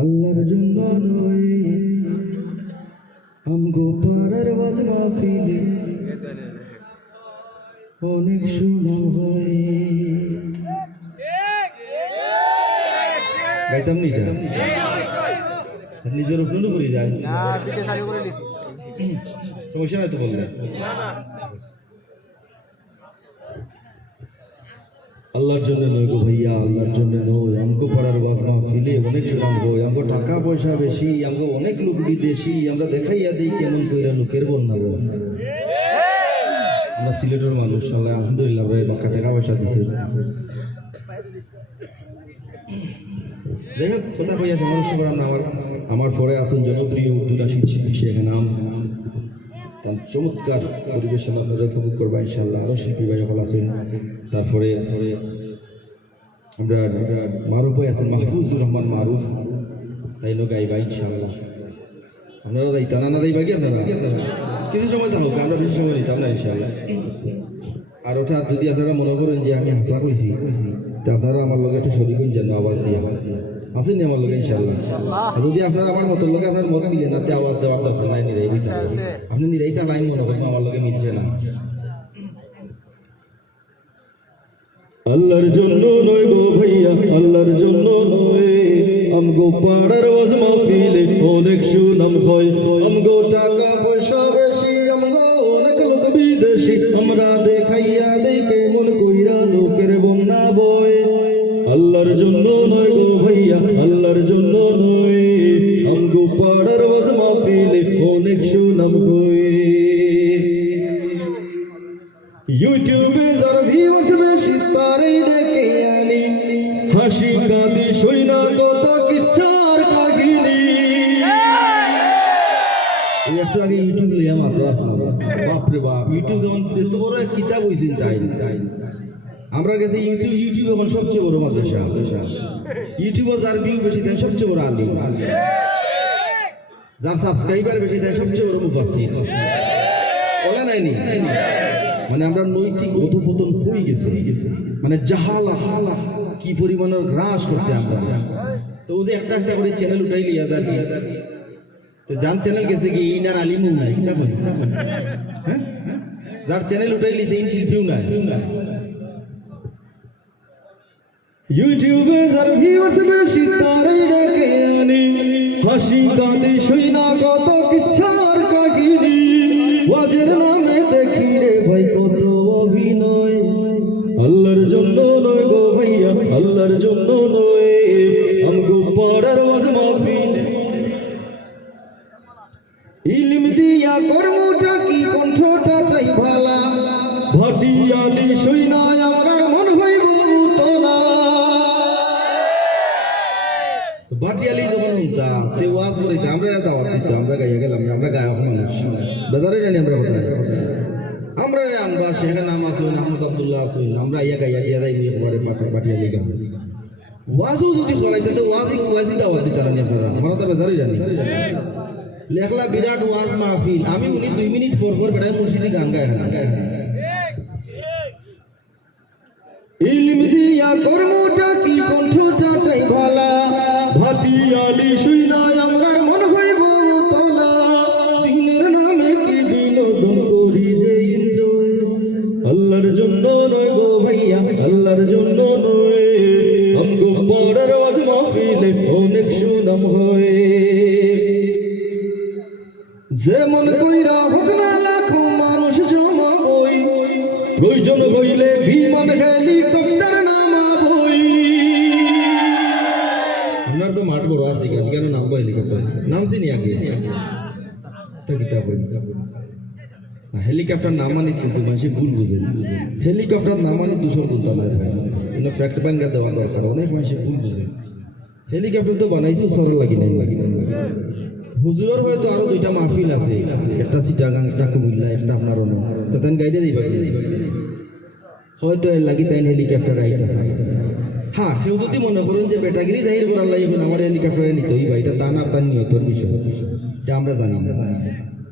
আল্লাহর জন্য নয় আমগো পাড়ার ওয়াজ মাহফিলে অনেক সুনাম হয়। গাইতাম নি নিজের উপরে করে যায় সমস্যা নাই তো বললে। আল্লাহর জন্য নয় গো ভাইয়া, আল্লাহর জন্য নয়। আমগো পাড়ার ওয়াজ মাহফিলে অনেক সুনাম হয়। আমগো টাকা পয়সা বেশি, আমগো অনেক লোক বিদেশি, আমরা দেখাইয়া দিই কেমন কইরা লোকের বন্যা গো। আমরা সিলেটের মানুষ, আল্লাহ আলহামদুলিল্লাহ বাক্কা টাকা পয়সা দিছে। যাই হোক কথা কইয়া সমালোচনা করার না। আমার পরে আসুন জনপ্রিয় উর্দুরাশিদ শিল্পী শেখ নাম, তার চমৎকার পরিবেশন আপনারা উপভোগ করবা ইনশাল্লাহ। আরও শিল্পী ভাই হল আসুন। তারপরে আমরা মারুফ ভাই আছেন, মাহফুজুর রহমান মারুফ, তাই নো গাইবা ইনশাল্লাহ। আপনারা যাইতা না যাইবা কি আপনারা কিছু সময় তা হোক, আমরা বেশি সময় নিতাম না ইনশাল্লাহ। আর ওটা যদি আপনারা মনে করেন যে আমি হাসা কইছি, তা আপনারা আমার লগে একটু শরীর করেন যেন আওয়াজ দিয়ে আসেননি আমার লগে ইনশাল্লাহ। যদি আপনারা আমার মতো লগে আপনার মত মিলে না, তে আওয়াজ দেওয়ার দরকার নাই। নিরাই আপনি নিরাইতা লাইন মনে করেন আমার লগে মিলছে না। আল্লাহর জন্য নয় গো ভাইয়া, আল্লাহর জন্য নয়। আমগো পাড়ার ওয়াজ মাহফিলে অনেক সুনাম হয়। আমগো টাকা পয়সা বেশি, আমগো অনেক লোক বিদেশি, আমরা দেখাইয়া দেই কেমন কইরা লোকের বন্যা বয়। আল্লাহর জন্য নয় গো ভাইয়া, আল্লাহর জন্য নয়। আমগো পাড়ার ওয়াজ মাহফিলে অনেক সুনাম হয়। ইউটিউবে যার ভিউয়ার্স বেশি তারই ডেকে আনি, হাসি কাঁদি সই না কত কিচ্ছার কাহিনী। একটু আগে ইউটিউব লইয়া মাত্র বাপরে বাপ, ইউটিউব যেমন এত বড় কিতাব হয়েছিল তাই আমরা কাছে ইউটিউব এখন সবচেয়ে বড় মাদ্রাসা। ইউটিউবে যার ভিউ বেশি তাই সবচেয়ে বড় আলিম, যার সাবস্ক্রাইবার বেশি তাই সবচেয়ে বড় মুফাসসির। বলে নাইনি মানে আমরা নৈতিক অধঃপতন হয়ে গেছে, মানে জাহালা কি পরিমাণের হ্রাস করছে আমরা। তো ওদের একটা একটা করে চ্যানেল উঠাই লিয়া দাঁড়িয়ে, তো যার চ্যানেল গেছে কি ইনার আলিমও নাই, যার চ্যানেল উঠাই লিছে ইন শিল্পীও নাই। ইউটিউবে যার ভিউয়ার্স বেশি তারই ডেকে আনি, হাসি কাঁদি সই না কত কিচ্ছার কাহিনী। ওয়াজের নামে দেখি রে ভাই কত অভিনয়। আল্লাহর জন্য নয় গো ভাইয়া, আল্লাহর জন্য নয়। আমগো পাড়ার ওয়াজ মাহফিল ইলম দিয়া কর্মটা কি কণ্ঠটা চাই ভালা, ভাটিয়ালি সই না আমার মন হইব তোলা। ভাটিয়ালি যখন উঠতাম তে ওয়াজ করিতে আমরা দাওয়াত দিতাম, আমরা গাইয়া গেলাম, আমরা গায়ক মানুষ বেজারে জানি আমরা কথা। আমরা আনবা সেখানে নাম আসুন আহমদ আব্দুল্লাহ আসুন, আমরা ইয়া গাইয়া দিয়া যাই একেবারে ভাটিয়ালি গান। ওয়াজও যদি করাইতে তো ওয়াজি দাওয়াত দিতাম আপনারা, আমরা তো বেজারে জানি। লেখলা বিরাট ওয়াজ মাহফিল, আমি উনি 2 মিনিট পর বেড়ায় মুর্শিদি গান গায়। ইলম দিয়া কর্মটা কি কণ্ঠটা চাই ভালা, ভাটিয়ালি শুই না আমার মন হইব তোলা। দিনের নামে কি বিনোদন করি যে এনজয়। আল্লাহর জন্য নয় গো ভাইয়া, আল্লাহর জন্য নয়। আমগো পাড়ার ওয়াজ মাহফিলে অনেক সুনাম হয়। যেমন কইরা হোক না লাখো মানুষ জমা বই, প্রয়োজন হইলে বিমান হেলিকপ্টার নামাবই। আপনার তো মাঠ বড় আছে কেন নামবো হেলিকপ্টার? নামছি নি আগে হেলিকপ্টার নামানি, কিন্তু মানুষ ভুল বুঝেন। হেলিকপ্টার নামানি দূষণ বলতে না, ফ্যাক্ট ব্যাঙ্গা দেওয়া দরকার। অনেক মানুষ ভুল বুঝে। হেলিকপ্টার তো বানাইছে সরল লাগি নাই। হুজুরের হয়তো আরো 2টা মাহফিল আছে, একটা চিটাগাং, একটা কুমিল্লা, একটা আপনারও নাম, তো তাই গাইডে দিবা হয়তো এর লাগি তাই হেলিকপ্টার আইতাছে। হ্যাঁ, কেউ যদি মনে করেন যে বেটাগিরি জাহির করার লাগে আমার হেলিকপ্টারে নিতেই বা এটা দান আর তার নিয়তর বিষয়, এটা আমরা জানি।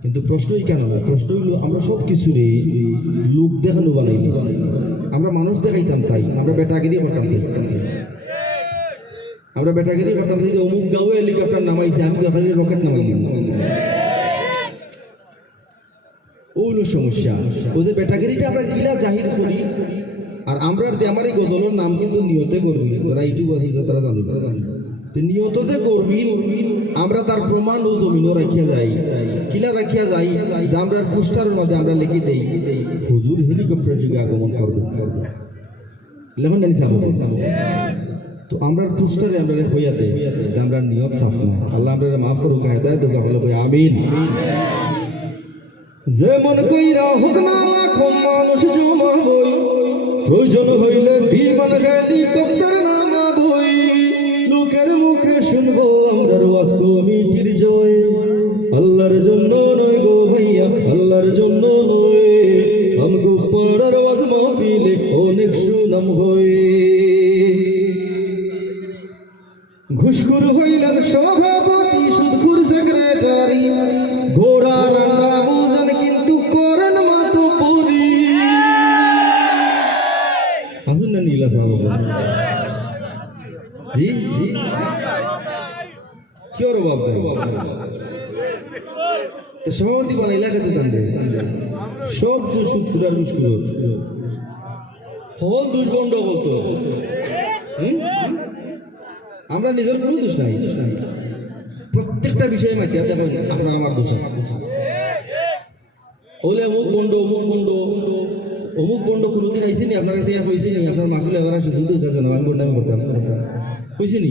কিন্তু প্রশ্নই কেন না, প্রশ্ন হইল আমরা সব কিছুরই লোক দেখানো বানাই নিছি। আমরা মানুষ দেখাইতাম চাই, আমরা বেটাগিরি করতাম চাই। আমরা বেটাগিরি করতাম যে অমুক গাঁও হেলিকপ্টার নামাইছে, আমি তো খালি রকেট নামাইলাম। ওইলো সমস্যা। ওই যে বেটাগিরিটা আমরা গিলা জাহির করি, আর আমরা আমার এই গজলের নাম কিন্তু নিয়তে করবি, যারা ইউটিউব আছে তারা জানবে। নিয়ত যে করবি আমরা তার প্রমাণ ও জমিনও রাখিয়া যাই, কিলা রাখিয়া যাই যে আমরা পোস্টারের মাঝে আমরা লিখে দেই হুজুর হেলিকপ্টার যুগে আগমন করবো, লেখন জানি যাবো। তো আমরা পোস্টারে আমরা হইয়া দেই আমরা নিয়ত সাফ না। আল্লাহ আমরা মাফ করুক, হেদায়েত দেখ, আমিন। যেমন কইরা হোক না লাখো মানুষ জমাবই, প্রয়োজন হইলে বিমান হেলিকপ্টার নামাবই, লোকের মুখে শুনবো আমরার ওয়াজ কমিটির জয়। আল্লাহর জন্য নয় গো ভাইয়া, আল্লাহর জন্য নয়, আমগো পাড়ার ওয়াজ মাহফিলে অনেক সুনাম হয়। ঘুষখোর হইলেন সভাপতি, সুদখোর সেক্রেটারি, ঘোড়া রান্না বুঝেন কিন্তু করেন মাতো পরি। আসুন না নীলা সাহেব, জি জি কি ওর বাপ সভাপতি বানাইলা খেতে দান্ডে সব তো সুদখোর ঘুষখোর হল দুষ্বন্ড বলতো। আমরা নিজের কোনো দোষ নাই, প্রত্যেকটা বিষয়ে মাতিয়া দেখেন আপনার আমার দোষ আছে। হলে অমুক বন্ড অমুক বন্ড অমুক বন্ড কোনোদিন আইসি নি আপনার কাছে কইছে নি? আপনার মাহফিলে যারা শুধু কাছে না, আমি বন্ডামি করতাম কইছে নি?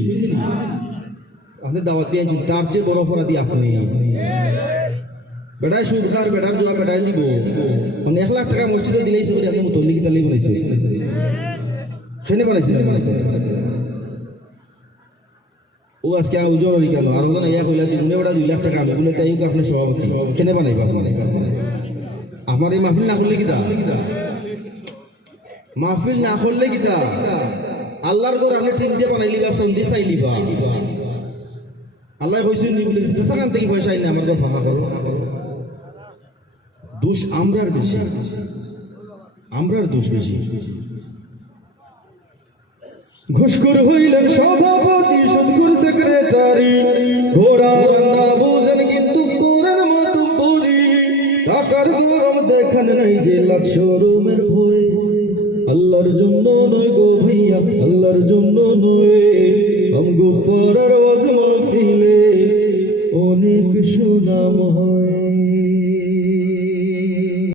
আপনি দাওয়াত দিয়ে আনছেন, তার চেয়ে বড় অপরাধী আপনি। বেটায় সুদ খার, বেটার জোয়া বেটায় দিব, মানে 1 লাখ টাকা মসজিদে দিলেই সে আপনি মুতল্লিকি তালেই বানাইছে, সেনে বানাইছে। ও আজকে ওজনই কেন আর ওজন ইয়া কইলা দিনে বেটা 2 লাখ টাকা আমি বলে তাই আপনি সভাপতি কেনে বানাইবা? আমার এই মাহফিল না করলে কিতা, মাহফিল না করলে কিতা আল্লাহর ঘর আপনি টিন দিয়ে বানাইলি বা সন্ধি চাইলিবা। আল্লাহ কইছে নি বলে যেখান থেকে পয়সা আইনা আমার ঘর ফাঁকা করো। দোষ আমরার বেশি, আমরার দোষ বেশি। ঘুষখোর হইলেন সভাপতি, সুদখোর সেক্রেটারি, ঘোড়া রান্না বুঝেন কিন্তু করেন মতো পরি, টাকার গরম দেখেন নাই যে লাখ শোরুমের ভয়। আল্লাহর জন্য নয় গো ভাইয়া, আল্লাহর জন্য নয়, আমগো পাড়ার ওয়াজ মাহফিলে অনেক সুনাম হয়।